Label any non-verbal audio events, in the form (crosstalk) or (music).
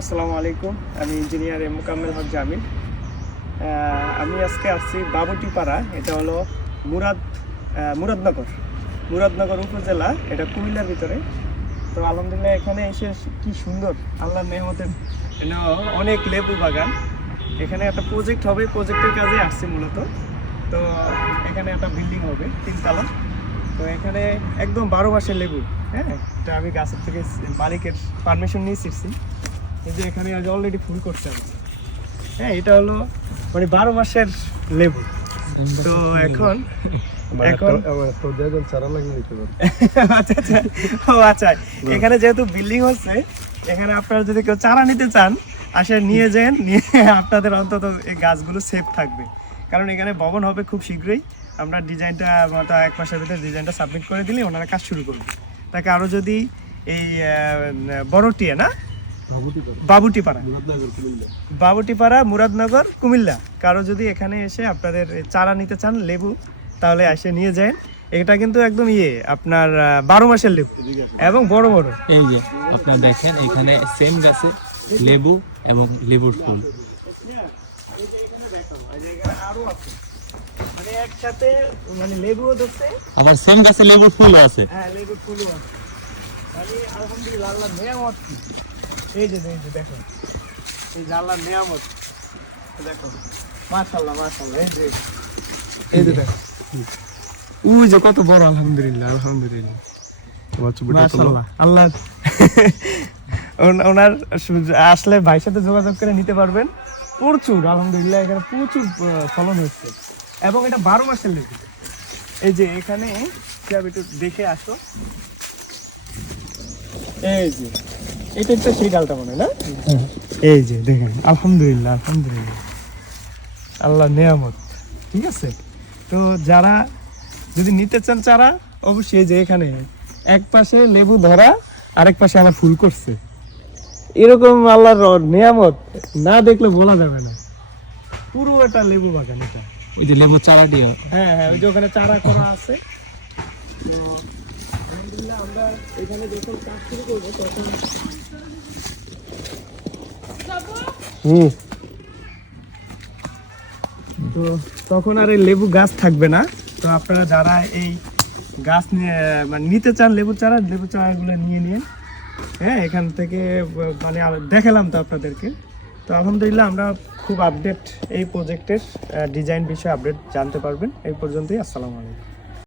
আসসালামু আলাইকুম, আমি ইঞ্জিনিয়ার এম মোকাম্মেল হক জামিল। আমি আজকে আসছি বাবুটিপাড়া, এটা হলো মুরাদ মুরাদনগর। মুরাদনগর উপজেলা, এটা কুমিল্লার ভিতরে। তো আলহামদুলিল্লাহ, এখানে এসে কি সুন্দর আল্লাহ মেহমতের অনেক লেবু বাগান। এখানে একটা প্রজেক্ট হবে প্রজেক্টের কাজে আসছি মূলত। তো এখানে একটা বিল্ডিং হবে, তিনতলা। তো এখানে একদম বারো মাসের লেবু হ্যাঁ? এটা আমি গাছের থেকে মালিকের পারমিশন নিয়ে শিখছি কিন্তু এখানে আজ অলরেডি ফুল করছে আমি হ্যাঁ এটা হলো মানে বারো মাসের লেবু। তো এখন এখন আচ্ছা আচ্ছা। আচ্ছা। এখানে যেহেতু বিল্ডিং হচ্ছে এখানে আপনারা যদি কেউ চারা নিতে চান আসে নিয়ে যান নিয়ে আপনাদের অন্তত এই গাছগুলো সেফ থাকবে। কারণ এখানে ভবন হবে খুব শীঘ্রই। আমরা ডিজাইনটা মতো এক মাসের ভিতরে ডিজাইনটা সাবমিট করে দিলে ওনারা কাজ শুরু করবে। তাকে আরও যদি এই আহ, বড়টিয়া না? বাবুটিপাড়া? বাবুটিপাড়া। মুরাদনগর কুমিল্লা। কারও যদি এখানে এসে আপনাদের চারা নিতে চান লেবু তাহলে এসে নিয়ে যান। এটা কিন্তু একদম ইয়ে আপনার বারো মাসের লেবু এবং বড় বড়। এই যে আপনারা দেখেন এখানে সেম গাছে লেবু এবং লেবুর ফুল। মানে একসাথে মানে লেবুও ধরছে। আবার সেম গাছে লেবুর ফুল আছে। হ্যাঁ লেবুর ফুলও আছে। মানে আলহামদুলিল্লাহ আল্লাহ এই যে এই যে দেখো এই যে আল্লাহ নেয়ামত। দেখো মাশাল্লাহ মাশাল্লাহ এই যে এই যে। দেখো উই যে কত বড় আলহামদুলিল্লাহ আলহামদুলিল্লাহ। মাশাআল্লাহ। আল্লাহ (laughs) ওন- ওনার আসলে ভাইয়ের সাথে যোগাযোগ করে নিতে পারবেন। প্রচুর আলহামদুলিল্লাহ এখানে প্রচুর ফলন হচ্ছে। এবং এটা বারো মাসের লেবু। এই যে এখানে একটু দেখে আসো। এই যে। এটা তো সেই ডালটা মনে না? এই যে দেখেন আলহামদুলিল্লাহ আলহামদুলিল্লাহ। আল্লাহ নেয়ামত ঠিক আছে? তো যারা যদি নিতে চান চারা অবশ্যই যে এখানে এক পাশে লেবু ধরা আরেক পাশে আমার ফুল করছে। এরকম আল্লাহর নেয়ামত না দেখলে বলা যাবে না। পুরো একটা লেবু বাগান এটা। ওই যে লেবুর চারাটি হ্যাঁ হ্যাঁ ওই যে ওখানে চারা করা আছে। তো, আলহামদুলিল্লাহ আমরা এখানে যখন কাজ শুরু করব তখন হুম। তো তখন আর এই লেবু গাছ থাকবে না। তো আপনারা যারা এই গাছ নিয়ে মানে নিতে চান লেবু চারা লেবু চারাগুলো নিয়ে নিন। হ্যাঁ এখান থেকে মানে দেখালাম তো আপনাদেরকে। তো আলহামদুলিল্লাহ আমরা খুব আপডেট এই প্রজেক্টের ডিজাইন বিষয়ে আপডেট জানতে পারবেন। এই পর্যন্তই আসসালামু আলাইকুম।